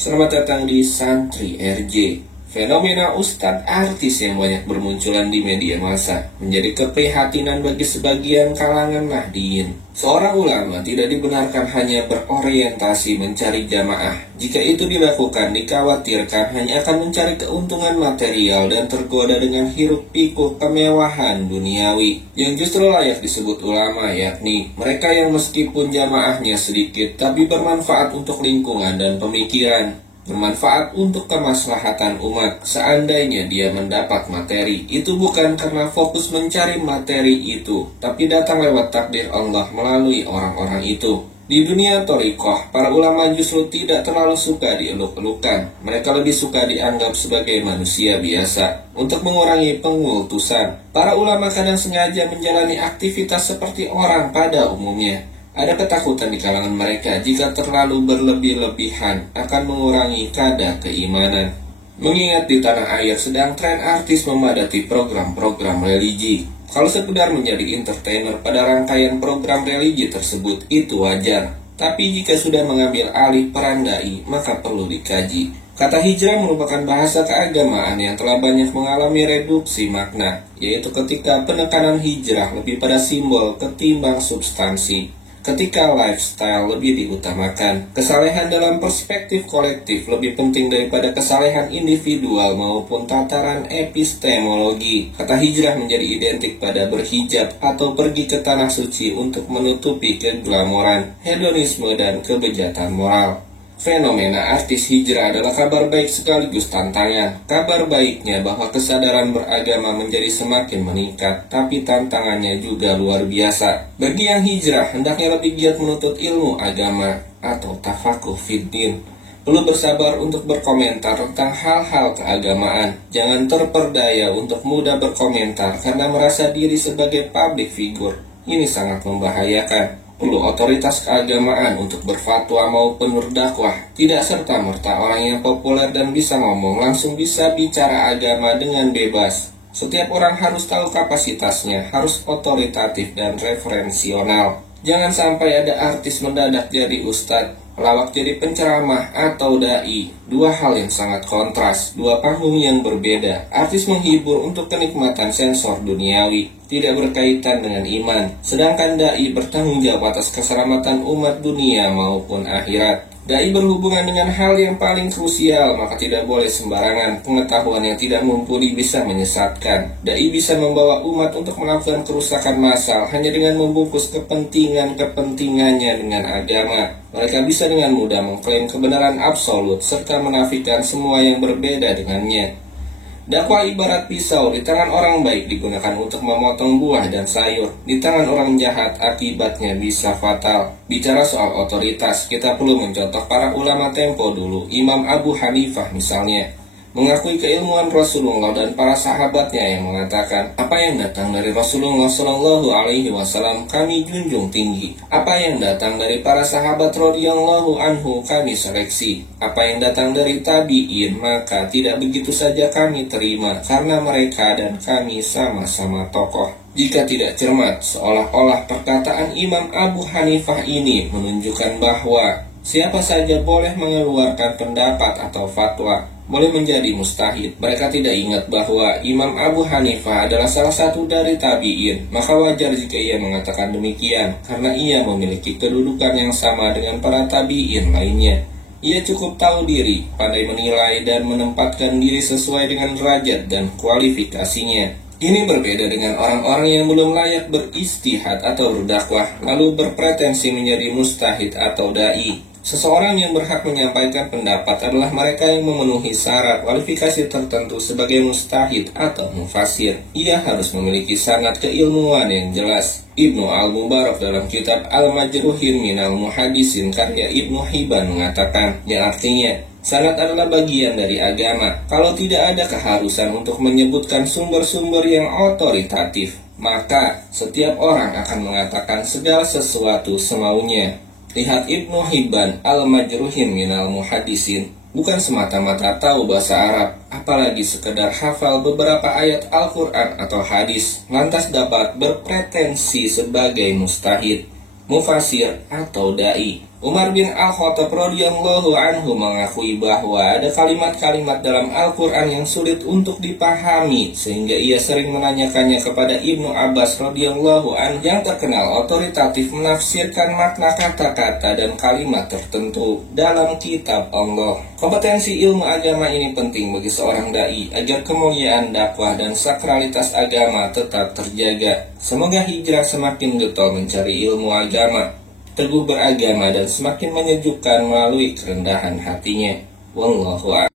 Selamat datang di Santri RJ. Fenomena ustadz artis yang banyak bermunculan di media massa menjadi keprihatinan bagi sebagian kalangan Nahdliyin. Seorang ulama tidak dibenarkan hanya berorientasi mencari jamaah. Jika itu dilakukan, dikhawatirkan hanya akan mencari keuntungan material dan tergoda dengan hiruk-pikuk kemewahan duniawi. Yang justru layak disebut ulama, yakni mereka yang meskipun jamaahnya sedikit tapi bermanfaat untuk lingkungan dan pemikiran, bermanfaat untuk kemaslahatan umat. Seandainya dia mendapat materi, itu bukan karena fokus mencari materi itu, tapi datang lewat takdir Allah melalui orang-orang itu. Di dunia thariqah, para ulama justru tidak terlalu suka dieluk-elukan. Mereka lebih suka dianggap sebagai manusia biasa. Untuk mengurangi pengultusan, para ulama kadang sengaja menjalani aktivitas seperti orang pada umumnya. Ada ketakutan di kalangan mereka jika terlalu berlebih-lebihan akan mengurangi kadar keimanan. Mengingat di tanah air sedang tren artis memadati program-program religi. Kalau sekedar menjadi entertainer pada rangkaian program religi tersebut, itu wajar. Tapi jika sudah mengambil alih peran dai, maka perlu dikaji. Kata hijrah merupakan bahasa keagamaan yang telah banyak mengalami reduksi makna, yaitu ketika penekanan hijrah lebih pada simbol ketimbang substansi. Ketika lifestyle lebih diutamakan, kesalehan dalam perspektif kolektif lebih penting daripada kesalehan individual maupun tataran epistemologi. Kata hijrah menjadi identik pada berhijab atau pergi ke tanah suci untuk menutupi keglamoran, hedonisme, dan kebejatan moral. Fenomena artis hijrah adalah kabar baik sekaligus tantangan. Kabar baiknya bahwa kesadaran beragama menjadi semakin meningkat, tapi tantangannya juga luar biasa. Bagi yang hijrah, hendaknya lebih giat menuntut ilmu agama atau tafakuh fiddin. Perlu bersabar untuk berkomentar tentang hal-hal keagamaan. Jangan terperdaya untuk mudah berkomentar karena merasa diri sebagai public figure. Ini sangat membahayakan. Perlu otoritas keagamaan untuk berfatwa maupun berdakwah. Tidak serta-merta orang yang populer dan bisa ngomong langsung bisa bicara agama dengan bebas. Setiap orang harus tahu kapasitasnya, harus otoritatif dan referensional. Jangan sampai ada artis mendadak jadi ustadz, pelawak jadi penceramah atau dai. Dua hal yang sangat kontras, dua panggung yang berbeda. Artis menghibur untuk kenikmatan sensor duniawi, tidak berkaitan dengan iman. Sedangkan dai bertanggung jawab atas keselamatan umat dunia maupun akhirat. Dai berhubungan dengan hal yang paling krusial, maka tidak boleh sembarangan. Pengetahuan yang tidak mumpuni bisa menyesatkan. Dai bisa membawa umat untuk melakukan kerusakan massal hanya dengan membungkus kepentingannya dengan agama. Mereka bisa dengan mudah mengklaim kebenaran absolut serta menafikan semua yang berbeda dengannya. Dakwah ibarat pisau, di tangan orang baik digunakan untuk memotong buah dan sayur. Di tangan orang jahat akibatnya bisa fatal. Bicara soal otoritas, kita perlu mencontoh para ulama tempo dulu. Imam Abu Hanifah misalnya mengakui keilmuan Rasulullah dan para sahabatnya yang mengatakan, apa yang datang dari Rasulullah Shallallahu Alaihi Wasallam kami junjung tinggi. Apa yang datang dari para sahabat radhiyallahu anhu kami seleksi. Apa yang datang dari tabi'in maka tidak begitu saja kami terima karena mereka dan kami sama-sama tokoh. Jika tidak cermat, seolah-olah perkataan Imam Abu Hanifah ini menunjukkan bahwa siapa saja boleh mengeluarkan pendapat atau fatwa, boleh menjadi mustahid. Mereka tidak ingat bahwa Imam Abu Hanifah adalah salah satu dari tabi'in. Maka wajar jika ia mengatakan demikian, karena ia memiliki kedudukan yang sama dengan para tabi'in lainnya. Ia cukup tahu diri, pandai menilai dan menempatkan diri sesuai dengan derajat dan kualifikasinya. Ini berbeda dengan orang-orang yang belum layak beristihad atau berdakwah, lalu berpretensi menjadi mustahid atau da'i. Seseorang yang berhak menyampaikan pendapat adalah mereka yang memenuhi syarat kualifikasi tertentu sebagai mustahid atau mufasir. Ia harus memiliki sanad keilmuan yang jelas. Ibnu Al-Mubarak dalam kitab Al-Majruhin Minal Muhadisin karya Ibnu Hibban mengatakan, yang artinya, sanad adalah bagian dari agama. Kalau tidak ada keharusan untuk menyebutkan sumber-sumber yang otoritatif, maka setiap orang akan mengatakan segala sesuatu semaunya. Lihat Ibnu Hibban Al-Majruhin Minal Muhadisin. Bukan semata-mata tahu bahasa Arab, apalagi sekedar hafal beberapa ayat Al-Quran atau hadis, lantas dapat berpretensi sebagai mustahid, mufasir, atau da'i. Umar bin Al-Khattab radhiyallahu anhu mengakui bahwa ada kalimat-kalimat dalam Al-Quran yang sulit untuk dipahami, sehingga ia sering menanyakannya kepada Ibnu Abbas radhiyallahu anhu yang terkenal otoritatif menafsirkan makna kata-kata dan kalimat tertentu dalam kitab Allah. Kompetensi ilmu agama ini penting bagi seorang dai agar kemuliaan dakwah dan sakralitas agama tetap terjaga. Semoga hijrah semakin getol mencari ilmu agama, teguh beragama, dan semakin menyejukkan melalui kerendahan hatinya. Wallahu a'lam.